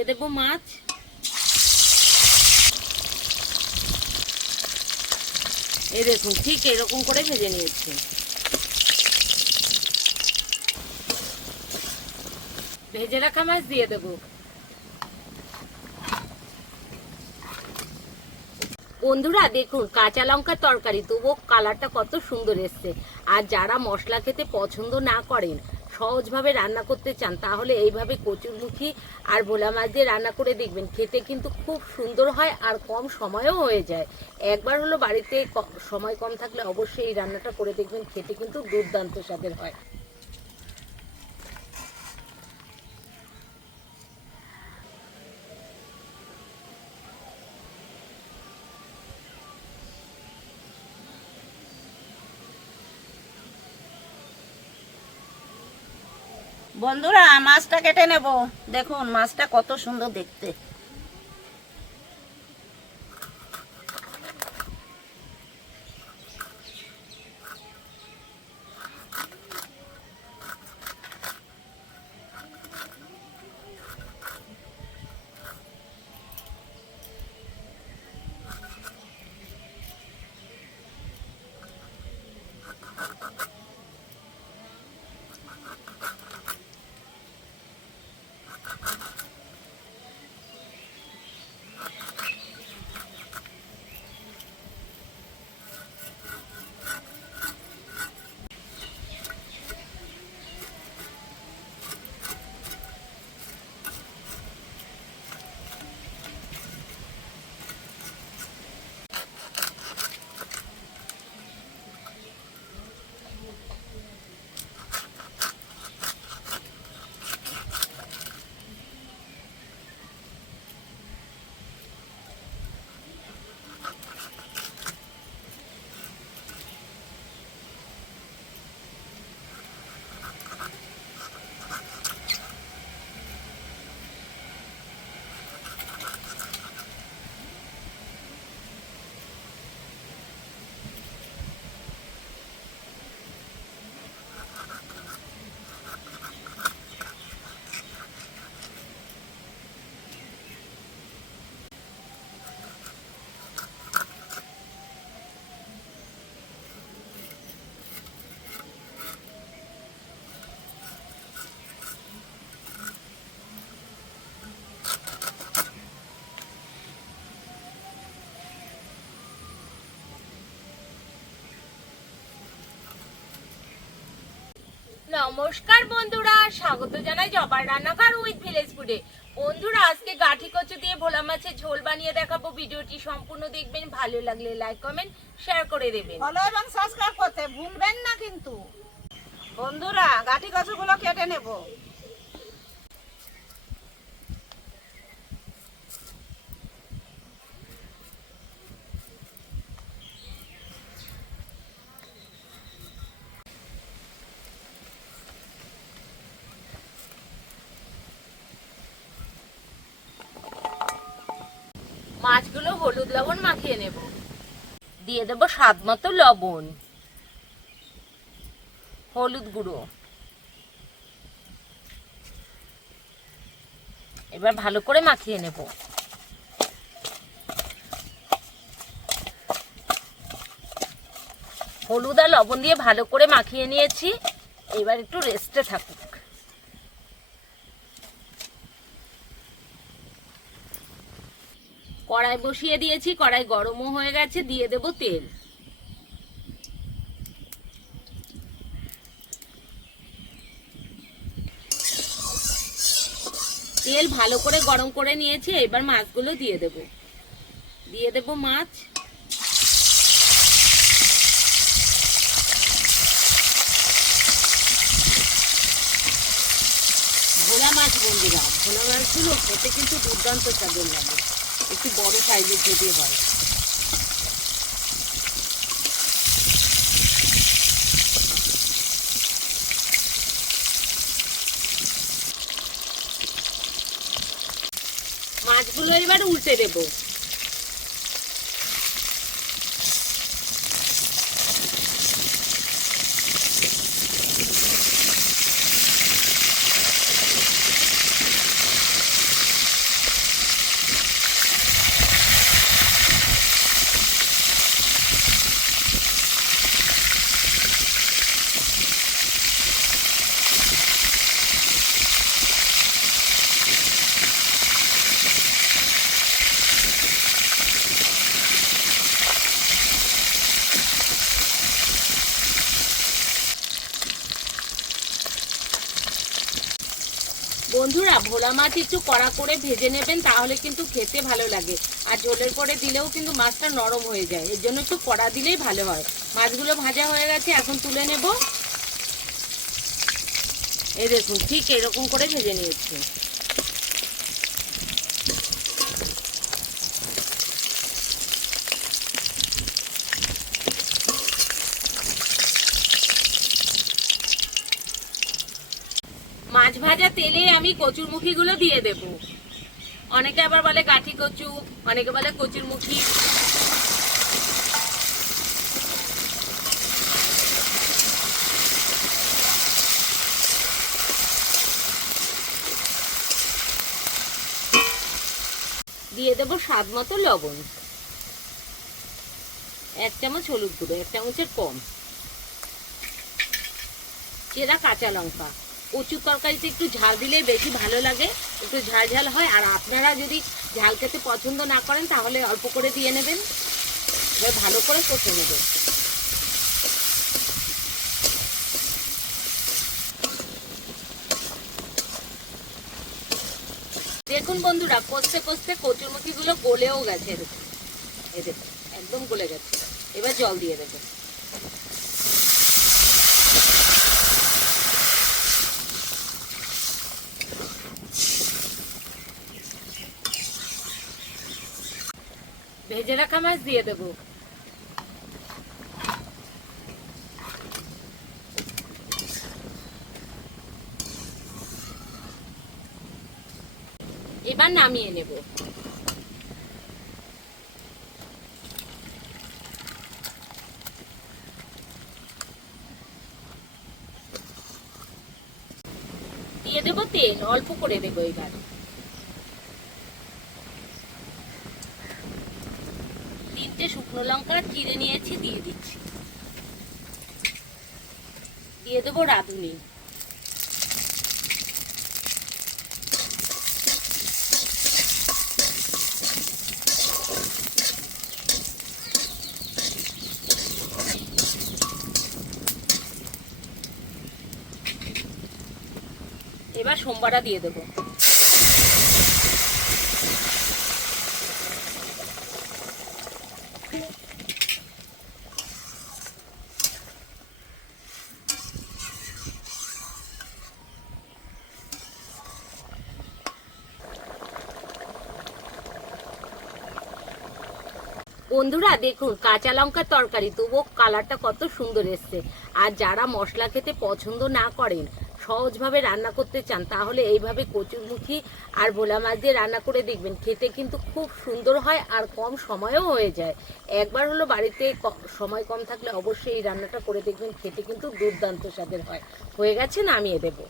দিয়ে দেব মাছ। এই দেখুন ঠিক এরকম করে ভেজে নিয়েছি। ভেজে রাখা মাছ দিয়ে দেব। বন্ধুরা দেখুন কাঁচা লঙ্কার তরকারি, তবুও কালারটা কত সুন্দর এসছে। আর যারা মশলা খেতে পছন্দ না করেন, সহজভাবে রান্না করতে চান, তাহলে এইভাবে কচুরমুখী আর ভোলা মাছ দিয়ে রান্না করে দেখবেন, খেতে কিন্তু খুব সুন্দর হয় আর কম সময়েও হয়ে যায়। একবার হলো বাড়িতে সময় কম থাকলে অবশ্যই এই রান্নাটা করে দেখবেন, খেতে কিন্তু দুর্দান্ত স্বাদের হয়। বন্ধুরা মাছটা কেটে নেব। দেখুন মাছটা কত সুন্দর দেখতে। নমস্কার বন্ধুরা, স্বাগত জানাই জবার রান্নাঘর উইথ ভিলেজ ফুডে। বন্ধুরা আজকে গাঠি কচু দিয়ে ভোলা মাছের ঝোল বানিয়ে দেখাবো। ভিডিওটি সম্পূর্ণ দেখবেন, ভালো লাগলে লাইক কমেন্ট শেয়ার করে দেবেন। ফলো এবং সাবস্ক্রাইব করতে ভুলবেন না কিন্তু। বন্ধুরা গাঠি কচুগুলো কেটে নেব। মাছগুলো হলুদ লবণ মাখিয়ে নেব। দিয়ে দেব স্বাদ মতো লবণ, হলুদ গুঁড়ো। এবার ভালো করে মাখিয়ে নেব। হলুদ আর লবণ দিয়ে ভালো করে মাখিয়ে নিয়েছি। এবার একটু রেস্টে থাকুক। কড়াই বসিয়ে দিয়েছি, কড়াই গরমও হয়ে গেছে। দিয়ে দেব তেল। তেল ভালো করে গরম করে নিয়েছি। এবার মাছগুলো দিয়ে দেব। দিয়ে দেব মাছ। ভোলা মাছ বন্ধুরা, ভোলা মাছগুলো খেতে কিন্তু দুর্দান্ত স্বাদের লাগে, একটু বড় সাইজের যদি হয়। মাছগুলো এবার উল্টে দেব। বন্ধুরা ভোলা মাছ একটু কড়া করে ভেজে নেবেন, তাহলে কিন্তু খেতে ভালো লাগে। আর ঝোলের পরে দিলেও কিন্তু মাছটা নরম হয়ে যায়, এর জন্য একটু কড়া দিলেই ভালো হয়। মাছগুলো ভাজা হয়ে গেছে, এখন তুলে নেব। এই দেখুন ঠিক এরকম করে ভেজে নিয়েছি। মাছ ভাজা তেলে আমি কচুরমুখী গুলো দিয়ে দেব। অনেকে আবার বলে কাঠি কচু, অনেকে বলে কচুরমুখী। দিয়ে দেব স্বাদ মতো লবণ, 1 চামচ হলুদ গুঁড়ো, 1 চামচের কম, চেরা কাঁচা লঙ্কা। কচুর তরকারিতে একটু ঝাল দিলে বেশি ভালো লাগে, একটু ঝাল ঝাল হয়। আর আপনারা যদি ঝাল খেতে পছন্দ না করেন তাহলে অল্প করে দিয়ে নেবেন। এবার ভালো করে কষে নেবেন। দেখুন বন্ধুরা, কষতে কষতে কচুরমুখী গুলো গলেও গেছে। এই দেখুন একদম গলে গেছে। এবার জল দিয়ে দেবেন। ভেজে রাখা মাছ দিয়ে দেবো। এবার নামিয়ে নেব। দিয়ে দেবো তেল, অল্প করে দেবো। এবার 3টে শুকনো লঙ্কা চিড়ে নিয়েছি, দিয়ে দিচ্ছি। দিয়ে দেবো রাঁধুনি। এবার সোমবারা দিয়ে দেবো। বন্ধুরা দেখুন কাঁচা লঙ্কার তরকারি, তবুও কালারটা কত সুন্দর এসছে। আর যারা মশলা খেতে পছন্দ না করেন, সহজভাবে রান্না করতে চান, তাহলে এইভাবে কচুরমুখী আর ভোলা মাছ দিয়ে রান্না করে দেখবেন। খেতে কিন্তু খুব সুন্দর হয় আর কম সময়েও হয়ে যায়। একবার হলো বাড়িতে সময় কম থাকলে অবশ্যই এই রান্নাটা করে দেখবেন, খেতে কিন্তু দুর্দান্ত স্বাদের হয়। হয়ে গেছে, নামিয়ে দেবো।